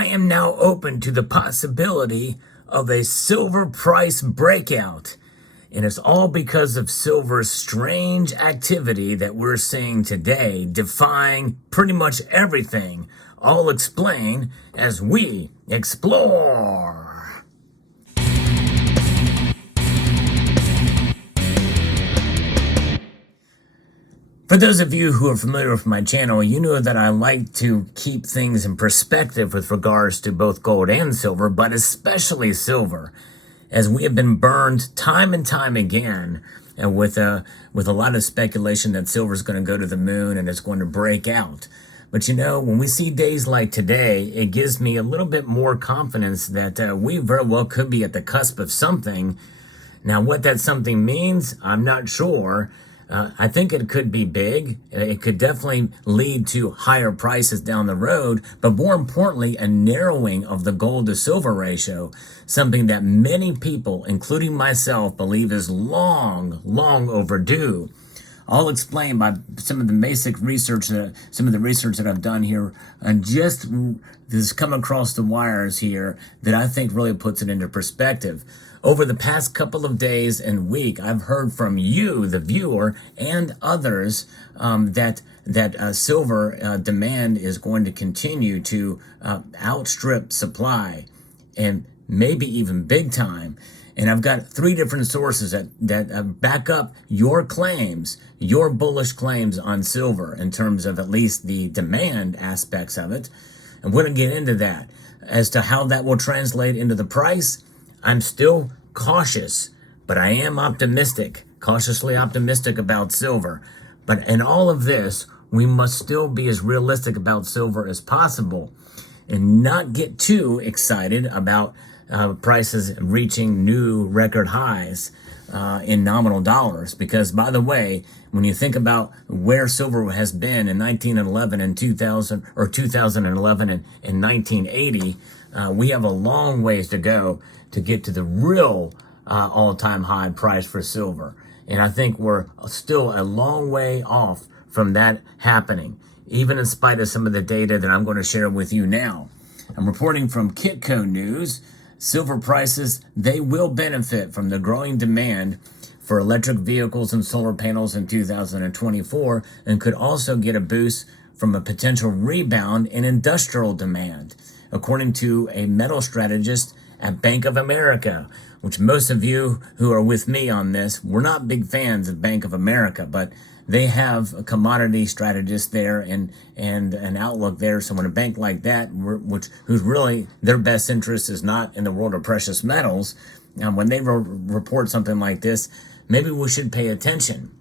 I am now open to the possibility of a silver price breakout. And it's all because of silver's strange activity that we're seeing today, defying pretty much everything. I'll explain as we explore. For those of you who are familiar with my channel, you know that I like to keep things in perspective with regards to both gold and silver, but especially silver, as we have been burned time and time again with a lot of speculation that silver is going to go to the moon and it's going to break out. But you know, when we see days like today, it gives me a little bit more confidence that we very well could be at the cusp of something. Now, what that something means, I'm not sure. I think it could be big. It could definitely lead to higher prices down the road, but more importantly, a narrowing of the gold to silver ratio, something that many people, including myself, believe is long overdue. I'll explain by some of the basic research, some of the research that I've done here, and just this come across the wires here that I think really puts it into perspective. Over the past couple of days and week, I've heard from you, the viewer, and others that silver demand is going to continue to outstrip supply, and maybe even big time. And I've got three different sources that back up your claims, your bullish claims on silver in terms of at least the demand aspects of it. And we're going to get into that. As to how that will translate into the price, I'm still cautious, but I am optimistic, cautiously optimistic about silver. But in all of this, we must still be as realistic about silver as possible and not get too excited about prices reaching new record highs in nominal dollars. Because, by the way, when you think about where silver has been in 1911 and 2000, or 2011 and 1980, we have a long ways to go to get to the real all-time high price for silver. And I think we're still a long way off from that happening, even in spite of some of the data that I'm going to share with you now. I'm reporting from Kitco News. Silver prices, they will benefit from the growing demand for electric vehicles and solar panels in 2024, and could also get a boost from a potential rebound in industrial demand, according to a metal strategist at Bank of America, which most of you who are with me on this, we're not big fans of Bank of America, but they have a commodity strategist there and an outlook there. So when a bank like that, who's really their best interest is not in the world of precious metals, when they report something like this, maybe we should pay attention.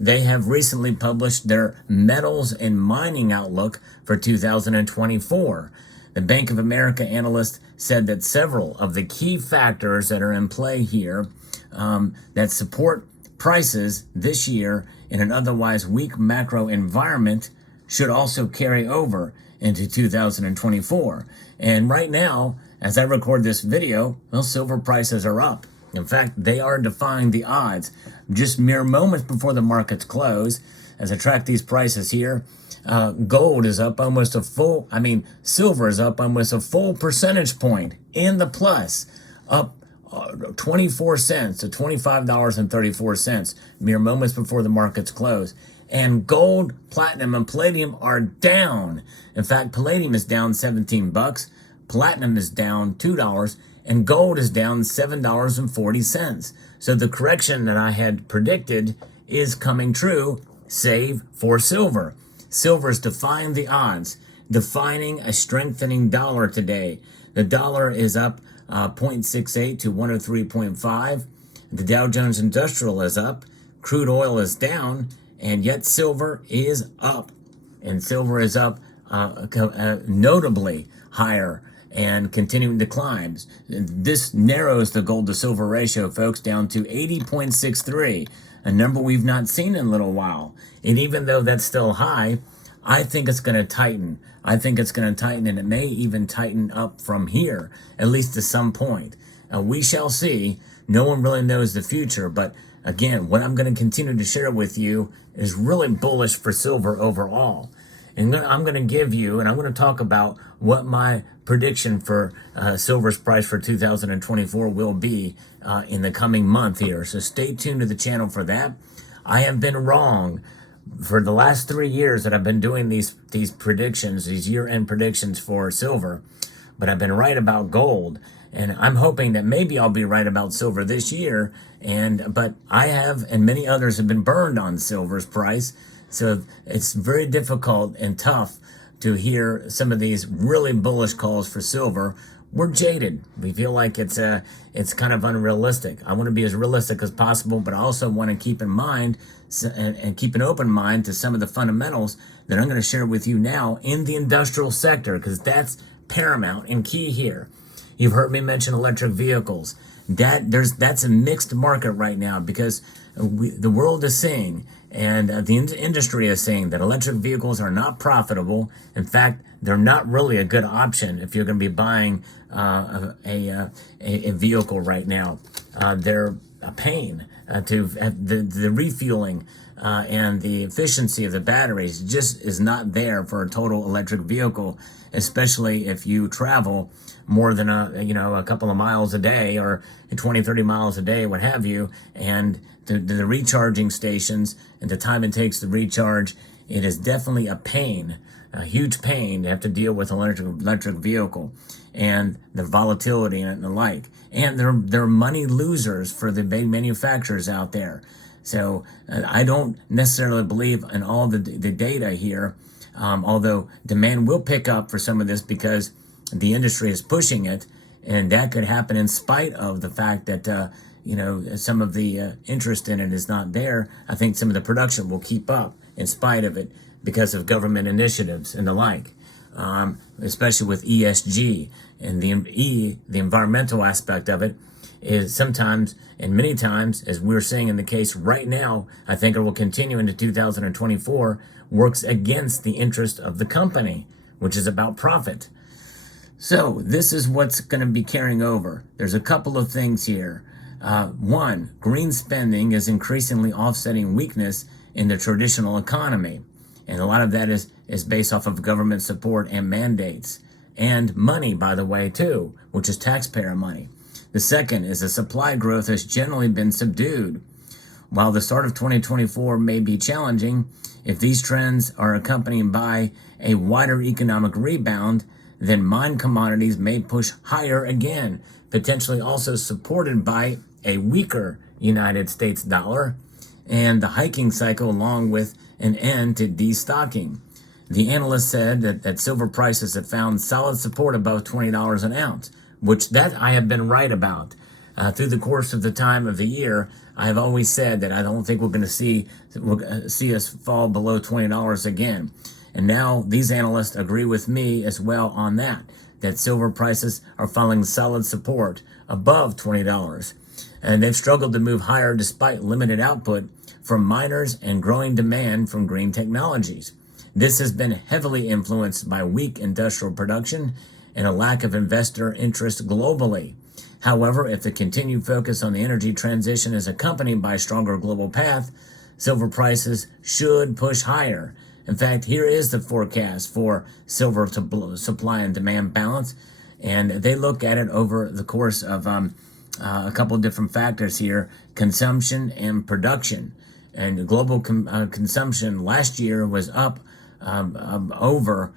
They have recently published their metals and mining outlook for 2024. The Bank of America analyst said that several of the key factors that are in play here that support prices this year in an otherwise weak macro environment should also carry over into 2024. And right now, as I record this video, well, silver prices are up. In fact, they are defying the odds. Just mere moments before the markets close, as I track these prices here, gold is up almost silver is up almost a full percentage point in the plus, up 24 cents to $25.34 mere moments before the markets close. And gold, platinum, and palladium are down. In fact, palladium is down 17 bucks, platinum is down $2, and gold is down $7.40. So the correction that I had predicted is coming true, save for silver. Silver is defying the odds, defining a strengthening dollar today. The dollar is up 0.68 to 103.5. The Dow Jones Industrial is up. Crude oil is down, and yet silver is up. And silver is up notably higher and continuing to climb. This narrows the gold to silver ratio, folks, down to 80.63, a number we've not seen in a little while. And even though that's still high, I think it's going to tighten. I think it's going to tighten, and it may even tighten up from here, at least to some point. We shall see. No one really knows the future, but again, what I'm going to continue to share with you is really bullish for silver overall. And I'm going to give you, and I'm going to talk about what my prediction for silver's price for 2024 will be in the coming month here. So stay tuned to the channel for that. I have been wrong for the last 3 years that I've been doing these predictions, these year-end predictions for silver, but I've been right about gold. And I'm hoping that maybe I'll be right about silver this year. But I have, and many others have been burned on silver's price. So it's very difficult and tough to hear some of these really bullish calls for silver. We're jaded. We feel like it's kind of unrealistic. I want to be as realistic as possible, but I also want to keep in mind and keep an open mind to some of the fundamentals that I'm going to share with you now in the industrial sector, because that's paramount and key here. You've heard me mention electric vehicles. That's a mixed market right now, because the world is saying, and the industry is saying, that electric vehicles are not profitable. In fact, they're not really a good option if you're going to be buying a vehicle right now. They're a pain to have the refueling and the efficiency of the batteries just is not there for a total electric vehicle, especially if you travel more than a couple of miles a day, or 20, 30 miles a day, what have you. And the recharging stations and the time it takes to recharge, it is definitely a pain, a huge pain to have to deal with an electric vehicle, and the volatility and the like. And they're money losers for the big manufacturers out there. So I don't necessarily believe in all the data here, although demand will pick up for some of this because the industry is pushing it, and that could happen in spite of the fact that some of the interest in it is not there. I think some of the production will keep up in spite of it because of government initiatives and the like, especially with ESG and the environmental aspect of it is sometimes and many times, as we're seeing in the case right now, I think it will continue into 2024, works against the interest of the company, which is about profit. So this is what's going to be carrying over. There's a couple of things here. One, green spending is increasingly offsetting weakness in the traditional economy. And a lot of that is based off of government support and mandates. And money, by the way, too, which is taxpayer money. The second is the supply growth has generally been subdued. While the start of 2024 may be challenging, if these trends are accompanied by a wider economic rebound, then mine commodities may push higher again, potentially also supported by a weaker United States dollar and the hiking cycle, along with an end to destocking. The analyst said that silver prices have found solid support above $20 an ounce, which that I have been right about. Through the course of the time of the year, I have always said that I don't think we're going to see us fall below $20 again. And now these analysts agree with me as well on that silver prices are following solid support above $20. And they've struggled to move higher despite limited output from miners and growing demand from green technologies. This has been heavily influenced by weak industrial production and a lack of investor interest globally. However, if the continued focus on the energy transition is accompanied by a stronger global path, silver prices should push higher. In fact, here is the forecast for silver supply and demand balance, and they look at it over the course of a couple of different factors here: consumption and production. And global consumption last year was up over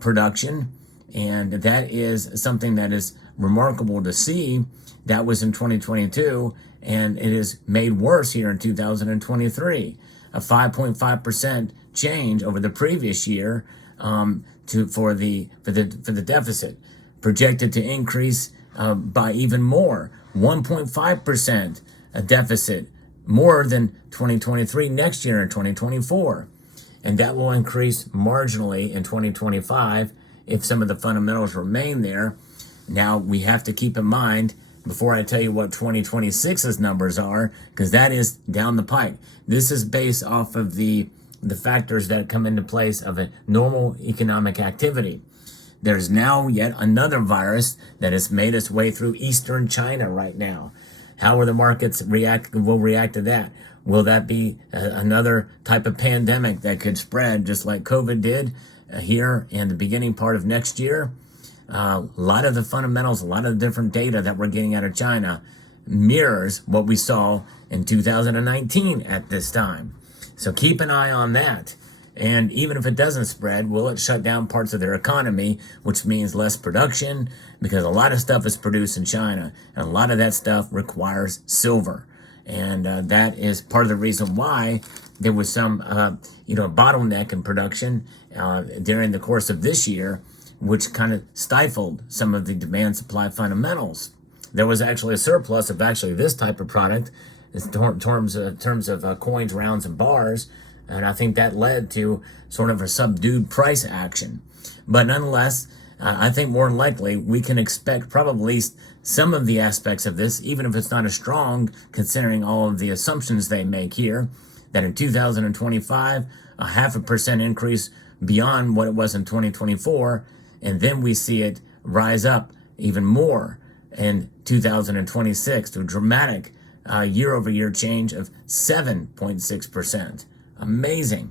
production, and that is something that is remarkable to see. That was in 2022, and it is made worse here in 2023. A 5.5% change over the previous year for the deficit, projected to increase by even more, 1.5% a deficit, more than 2023 next year in 2024. And that will increase marginally in 2025 if some of the fundamentals remain there. Now, we have to keep in mind, before I tell you what 2026's numbers are, because that is down the pike. This is based off of the factors that come into place of a normal economic activity. There's now yet another virus that has made its way through eastern China right now. How will the markets react to that? Will that be another type of pandemic that could spread just like COVID did? here in the beginning part of next year. A lot of the fundamentals, a lot of the different data that we're getting out of China mirrors what we saw in 2019 at this time. So keep an eye on that. And even if it doesn't spread, will it shut down parts of their economy, which means less production, because a lot of stuff is produced in China, and a lot of that stuff requires silver. And that is part of the reason why there was some, bottleneck in production during the course of this year, which kind of stifled some of the demand-supply fundamentals. There was actually a surplus of actually this type of product in terms of coins, rounds, and bars, and I think that led to sort of a subdued price action. But nonetheless, I think more than likely we can expect probably some of the aspects of this, even if it's not as strong, considering all of the assumptions they make here, that in 2025, a 0.5% increase beyond what it was in 2024, and then we see it rise up even more in 2026 to a dramatic year-over-year change of 7.6%. Amazing.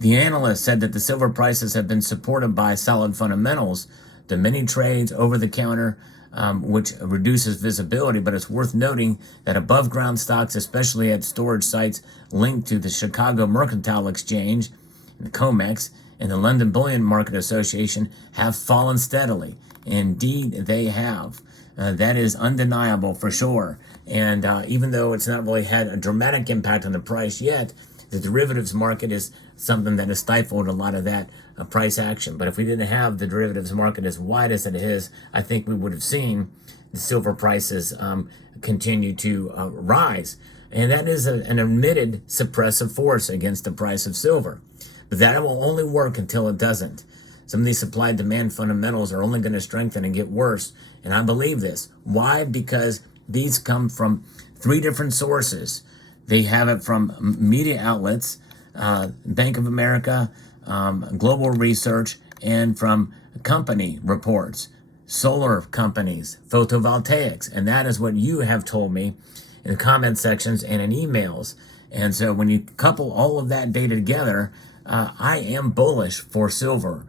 The analyst said that the silver prices have been supported by solid fundamentals, the many trades over the counter, which reduces visibility, but it's worth noting that above ground stocks, especially at storage sites linked to the Chicago Mercantile Exchange, the COMEX, and the London Bullion Market Association have fallen steadily. Indeed, they have. That is undeniable for sure. And even though it's not really had a dramatic impact on the price yet, the derivatives market is something that has stifled a lot of that price action. But if we didn't have the derivatives market as wide as it is, I think we would have seen the silver prices continue to rise. And that is an admitted suppressive force against the price of silver. But that will only work until it doesn't. Some of these supply-demand fundamentals are only going to strengthen and get worse. And I believe this. Why? Because these come from 3 different sources. They have it from media outlets, Bank of America, Global Research, and from company reports, solar companies, photovoltaics. And that is what you have told me in the comment sections and in emails. And so when you couple all of that data together, I am bullish for silver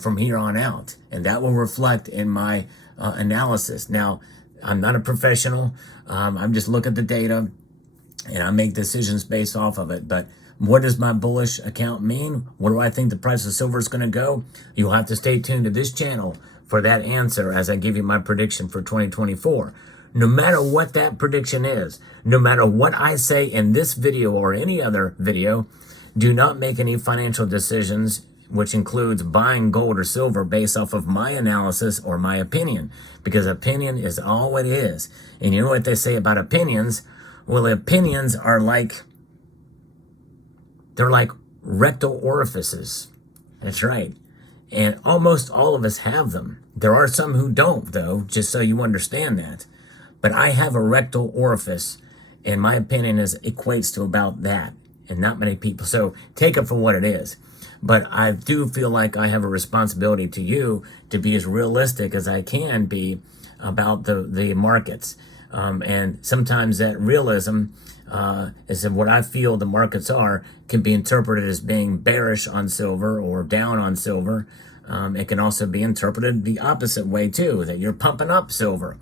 from here on out. And that will reflect in my analysis. Now, I'm not a professional. I'm just looking at the data, and I make decisions based off of it. But what does my bullish account mean? What do I think the price of silver is going to go? You'll have to stay tuned to this channel for that answer as I give you my prediction for 2024. No matter what that prediction is, no matter what I say in this video or any other video, do not make any financial decisions, which includes buying gold or silver based off of my analysis or my opinion, because opinion is all it is. And you know what they say about opinions? Well, opinions are they're like rectal orifices. That's right. And almost all of us have them. There are some who don't, though, just so you understand that. But I have a rectal orifice, and my opinion equates to about that, and not many people. So take it for what it is. But I do feel like I have a responsibility to you to be as realistic as I can be about the markets. And sometimes that realism is what I feel the markets are can be interpreted as being bearish on silver or down on silver. It can also be interpreted the opposite way too, that you're pumping up silver.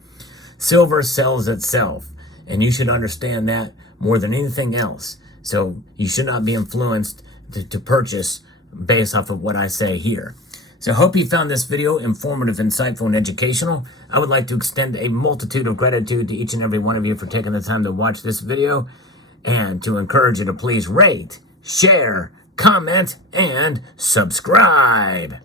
Silver sells itself, and you should understand that more than anything else. So you should not be influenced to purchase based off of what I say here. So I hope you found this video informative, insightful, and educational. I would like to extend a multitude of gratitude to each and every one of you for taking the time to watch this video, and to encourage you to please rate, share, comment, and subscribe.